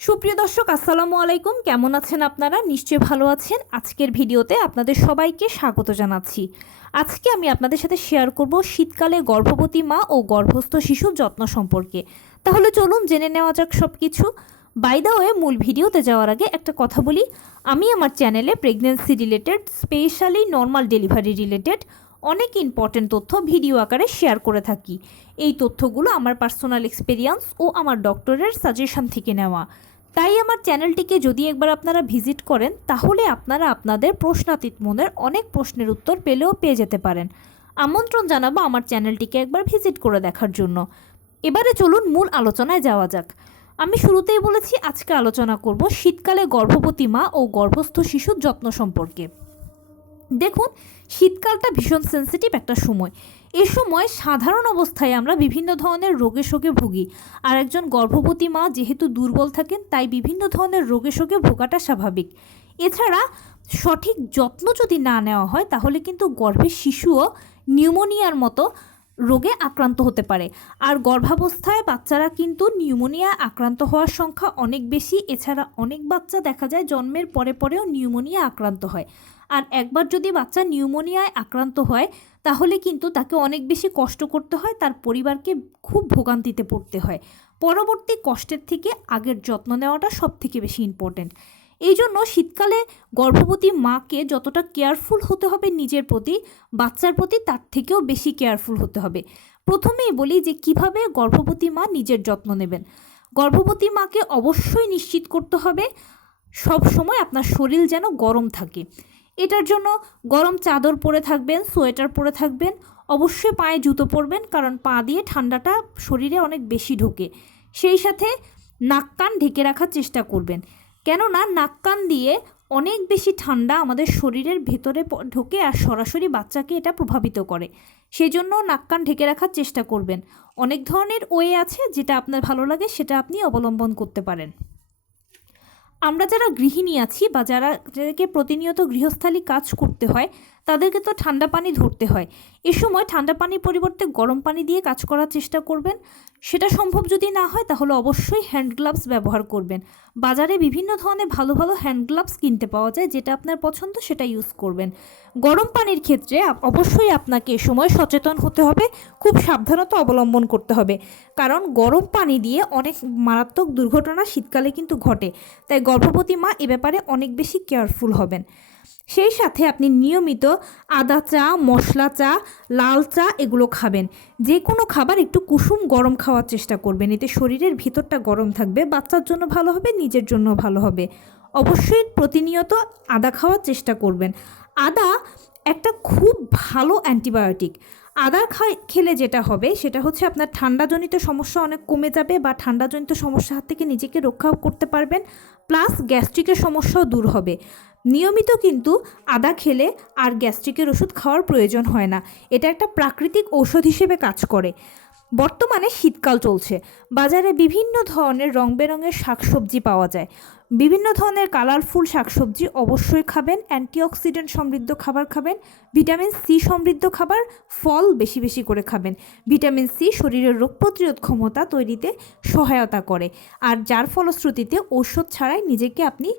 সুপ্রিয় দর্শক আসসালামু আলাইকুম, কেমন আছেন আপনারা? নিশ্চয়ই ভালো আছেন। আজকের ভিডিওতে আপনাদের সবাইকে স্বাগত জানাচ্ছি। আজকে আমি আপনাদের সাথে শেয়ার করব শীতকালে গর্ভবতী মা ও গর্ভস্থ শিশুর যত্ন সম্পর্কে। তাহলে চলুন জেনে নেওয়া যাক সব কিছু। বাই দ্য ওয়ে, মূল ভিডিওতে যাওয়ার আগে একটা কথা বলি, আমি আমার চ্যানেলে pregnancy related, specially normal delivery related অনেক ইম্পর্টেন্ট তথ্য ভিডিও আকারে শেয়ার করে থাকি। এই তথ্যগুলো আমার পার্সোনাল এক্সপেরিয়েন্স ও আমার ডক্টরের সাজেশন থেকে নেওয়া। তাই আমার চ্যানেলটিকে যদি একবার আপনারা ভিজিট করেন, তাহলে আপনারা আপনাদের প্রশ্নাতীত মনের অনেক প্রশ্নের উত্তর পেয়ে যেতে পারেন। আমন্ত্রণ জানাবো আমার চ্যানেলটিকে একবার ভিজিট করে দেখার জন্য। এবারে চলুন মূল আলোচনায় যাওয়া যাক। আমি শুরুতেই বলেছি আজকে আলোচনা করব শীতকালে গর্ভবতী মা ও গর্ভস্থ শিশুর যত্ন সম্পর্কে। দেখুন, শীতকালটা ভীষণ সেন্সিটিভ একটা সময়। এ সময় সাধারণ অবস্থায় আমরা বিভিন্ন ধরনের রোগে শোকে ভুগি, আর একজন গর্ভবতী মা যেহেতু দুর্বল থাকেন, তাই বিভিন্ন ধরনের রোগে শোকে ভোগাটা স্বাভাবিক। এছাড়া সঠিক যত্ন যদি না নেওয়া হয়, তাহলে কিন্তু গর্ভের শিশুও নিউমোনিয়ার মতো রোগে আক্রান্ত হতে পারে। আর গর্ভাবস্থায় বাচ্চারা কিন্তু নিউমোনিয়া আক্রান্ত হওয়ার সংখ্যা অনেক বেশি। এছাড়া অনেক বাচ্চা দেখা যায় জন্মের পরে পরেও নিউমোনিয়া আক্রান্ত হয়। আর একবার যদি বাচ্চা নিউমোনিয়ায় আক্রান্ত হয়, তাহলে কিন্তু তাকে অনেক বেশি কষ্ট করতে হয়, তার পরিবারকে খুব ভোগান্তিতে পড়তে হয়। পরবর্তী কষ্টের থেকে আগের যত্ন নেওয়াটা সব থেকে বেশি ইম্পর্ট্যান্ট। এই জন্য শীতকালে গর্ভবতী মাকে যতটা কেয়ারফুল হতে হবে নিজের প্রতি, বাচ্চার প্রতি তার থেকেও বেশি কেয়ারফুল হতে হবে। প্রথমেই বলি যে কিভাবে গর্ভবতী মা নিজের যত্ন নেবেন। গর্ভবতী মাকে অবশ্যই নিশ্চিত করতে হবে সব সময় আপনার শরীর যেন গরম থাকে। এটার জন্য গরম চাদর পরে থাকবেন, সোয়েটার পরে থাকবেন, অবশ্যই পায়ে জুতো পরবেন, কারণ পা দিয়ে ঠান্ডাটা শরীরে অনেক বেশি ঢোকে। সেই সাথে নাক কান ঢেকে রাখার চেষ্টা করবেন, কেননা নাক কান দিয়ে অনেক বেশি ঠান্ডা আমাদের শরীরের ভেতরে ঢোকে আর সরাসরি বাচ্চাকে এটা প্রভাবিত করে। সেই জন্য নাক কান ঢেকে রাখার চেষ্টা করবেন। অনেক ধরনের ওয়ে আছে, যেটা আপনার ভালো লাগে সেটা আপনি অবলম্বন করতে পারেন। আমরা যারা গৃহিণী আছি বা যাদেরকে প্রতিনিয়ত গৃহস্থালী কাজ করতে হয়, তাদেরকে তো ঠান্ডা পানি ধরতে হয়। এ সময় ঠান্ডা পানির পরিবর্তে গরম পানি দিয়ে কাজ করার চেষ্টা করবেন। সেটা সম্ভব যদি না হয়, তাহলে অবশ্যই হ্যান্ড গ্লাভস ব্যবহার করবেন। বাজারে বিভিন্ন ধরনের ভালো ভালো হ্যান্ড গ্লাভস কিনতে পাওয়া যায়, যেটা আপনার পছন্দ সেটা ইউজ করবেন। গরম পানির ক্ষেত্রে অবশ্যই আপনাকে এ সময় সচেতন হতে হবে, খুব সাবধানতা অবলম্বন করতে হবে, কারণ গরম পানি দিয়ে অনেক মারাত্মক দুর্ঘটনা শীতকালে কিন্তু ঘটে। তাই গর্ভবতী মা এ ব্যাপারে অনেক বেশি কেয়ারফুল হবেন। সেই সাথে আপনি নিয়মিত আদা চা, মশলা চা, লাল চা এগুলো খাবেন। যে কোনো খাবার একটু কুসুম গরম খাওয়ার চেষ্টা করবেন, এতে শরীরের ভিতরটা গরম থাকবে, বাচ্চার জন্য ভালো হবে, নিজের জন্য ভালো হবে। অবশ্যই প্রতিনিয়ত আদা খাওয়ার চেষ্টা করবেন। আদা একটা খুব ভালো অ্যান্টিবায়োটিক। আদা খেলে যেটা হবে সেটা হচ্ছে আপনার ঠান্ডাজনিত সমস্যা অনেক কমে যাবে, বা ঠান্ডাজনিত সমস্যা হাত থেকে নিজেকে রক্ষাও করতে পারবেন, প্লাস গ্যাস্ট্রিকের সমস্যাও দূর হবে। নিয়মিত কিন্তু আদা খেলে আর গ্যাস্ট্রিকের ওষুধ খাওয়ার প্রয়োজন হয় না, এটা একটা প্রাকৃতিক ঔষধ হিসেবে কাজ করে। বর্তমানে শীতকাল চলছে, বাজারে বিভিন্ন ধরনের রং বেরঙের শাকসবজি পাওয়া যায়। বিভিন্ন ধরনের কালারফুল শাকসবজি অবশ্যই খাবেন, অ্যান্টিঅক্সিডেন্ট সমৃদ্ধ খাবার খাবেন, ভিটামিন সি সমৃদ্ধ খাবার, ফল বেশি বেশি করে খাবেন। ভিটামিন সি শরীরের রোগ প্রতিরোধ ক্ষমতা তৈরিতে সহায়তা করে, আর যার ফলশ্রুতিতে ঔষধ ছাড়াই নিজেকে আপনি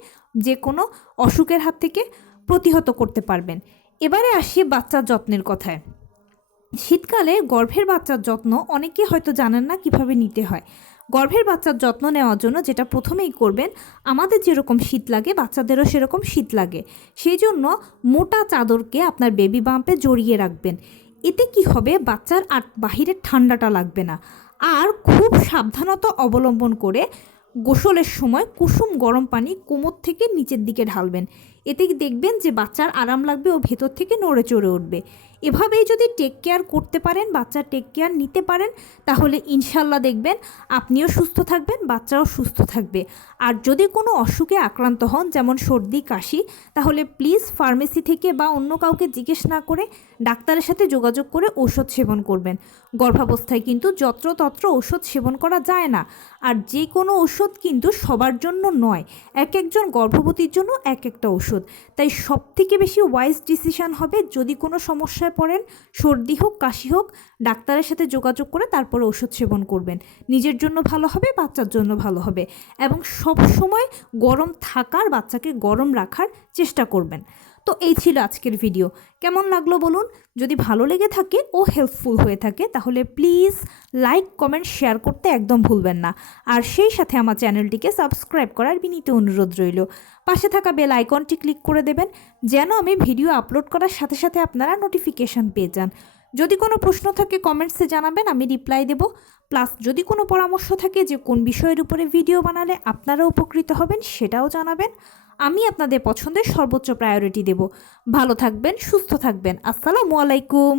যে কোনো অসুখের হাত থেকে প্রতিহত করতে পারবেন। এবারে আসি বাচ্চার যত্নের কথায়। শীতকালে গর্ভের বাচ্চার যত্ন অনেকে হয়তো জানেন না কিভাবে নিতে হয়। গর্ভের বাচ্চার যত্ন নেওয়ার জন্য যেটা প্রথমেই করবেন, আমাদের যেরকম শীত লাগে বাচ্চাদেরও সেরকম শীত লাগে, সেই জন্য মোটা চাদরকে আপনার বেবি বাম্পে জড়িয়ে রাখবেন। এতে কি হবে, বাচ্চার আর বাহিরের ঠান্ডাটা লাগবে না। আর খুব সাবধানতা অবলম্বন করে গোসলের সময় কুসুম গরম পানি কোমর থেকে নিচের দিকে ঢালবেন। এতে দেখবেন যে বাচ্চার আরাম লাগবে ও ভেতর থেকে নড়ে চড়ে উঠবে। এভাবেই যদি টেক কেয়ার করতে পারেন, বাচ্চার টেক কেয়ার নিতে পারেন, তাহলে ইনশাল্লাহ দেখবেন আপনিও সুস্থ থাকবেন, বাচ্চাও সুস্থ থাকবে। আর যদি কোনো অসুখে আক্রান্ত হন, যেমন সর্দি কাশি, তাহলে প্লিজ ফার্মেসি থেকে বা অন্য কাউকে জিজ্ঞেস না করে ডাক্তারের সাথে যোগাযোগ করে ঔষধ সেবন করবেন। গর্ভাবস্থায় কিন্তু যত্রতত্র ঔষধ সেবন করা যায় না, আর যে কোনো ঔষধ কিন্তু সবার জন্য নয়, এক একজন গর্ভবতীর জন্য এক একটা ঔষধ। ওষুধ। তাই সবথেকে বেশি ওয়াইজ ডিসিশন হবে যদি কোনো সমস্যায় পড়েন, সর্দি হোক কাশি হোক, ডাক্তারের সাথে যোগাযোগ করে তারপরে ওষুধ সেবন করবেন। নিজের জন্য ভালো হবে, বাচ্চার জন্য ভালো হবে, এবং সব সময় গরম থাকার, বাচ্চাকে গরম রাখার চেষ্টা করবেন। তো এই ছিল আজকের ভিডিও। কেমন লাগলো বলুন? যদি ভালো লেগে থাকে ও হেল্পফুল হয়ে থাকে তাহলে প্লিজ লাইক, কমেন্ট, শেয়ার করতে একদম ভুলবেন না। আর সেই সাথে আমার চ্যানেলটিকে সাবস্ক্রাইব করার বিনীত অনুরোধ রইল। পাশে থাকা বেল আইকনটি ক্লিক করে দেবেন যেন আমি ভিডিও আপলোড করার সাথে সাথে আপনারা নোটিফিকেশান পেয়ে যান। যদি কোনো প্রশ্ন থাকে কমেন্টসে জানাবেন, আমি রিপ্লাই দেব। প্লাস যদি কোনো পরামর্শ থাকে যে কোন বিষয়ের উপরে ভিডিও বানালে আপনারা উপকৃত হবেন সেটাও জানাবেন। আমি আপনাদের পছন্দের সর্বোচ্চ প্রায়োরিটি দেব। ভালো থাকবেন, সুস্থ থাকবেন। আসসালামু আলাইকুম।